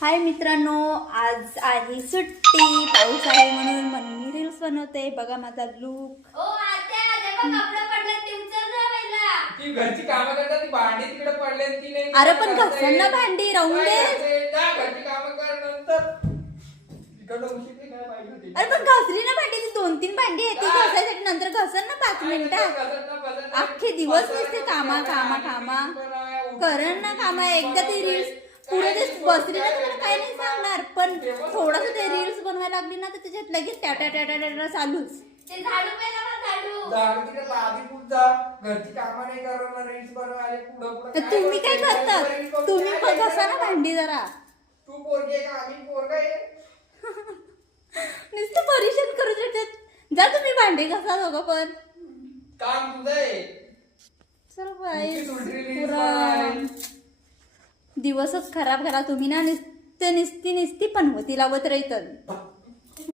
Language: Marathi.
हाय मित्रांनो, आज आहे सुट्टी, पाऊस आहे म्हणून मी रील्स बनवते. बघा माझा लुक. ओ आत्या देखो कपडे पडले ते उचल ना पहिला. ती घरची कामं करतात, ती भांडी तिकडे पडले ती नाही. अरे पण घासांना भांडी राहून दे. घरची कामं कर नंतर. तिकडं उशीर काय पाहिजे होती. अरे पण घासली ना भांडी, ती 2-3 भांडी आहेत ती घासायसाठी. नंतर घासन ना 5 मिनिटात. अख्खे दिवस नुसते कामा करण ना कामा. एकदा ती रील्स पुढे ते बसली ना तुम्हाला काय नाही सांगणार, पण थोडस ते रील्स बनवायला लागली ना तर त्याच्यात लगेच टाटा चालूच. ते झाडू पहिला बघ झाडू. झाडू तिकडे आधी पुढचा घरची कामं नाही करणार, रील्स बनवायला पुढं तर तुम्ही काय करतात? तुम्ही पण घासा ना भांडी जरा. तू पोरगी आहे का आम्ही पोरगा आहे? नुसतं परेशान करू शकतात. जा तुम्ही भांडी घासा दोघं पण. काम तुझं आहे. चल बाई, नुसती सुंदरी रील्स पुरा बनवायला. दिवसच खराब करा तुम्ही ना. निस्ती पण होती लावत राहतात.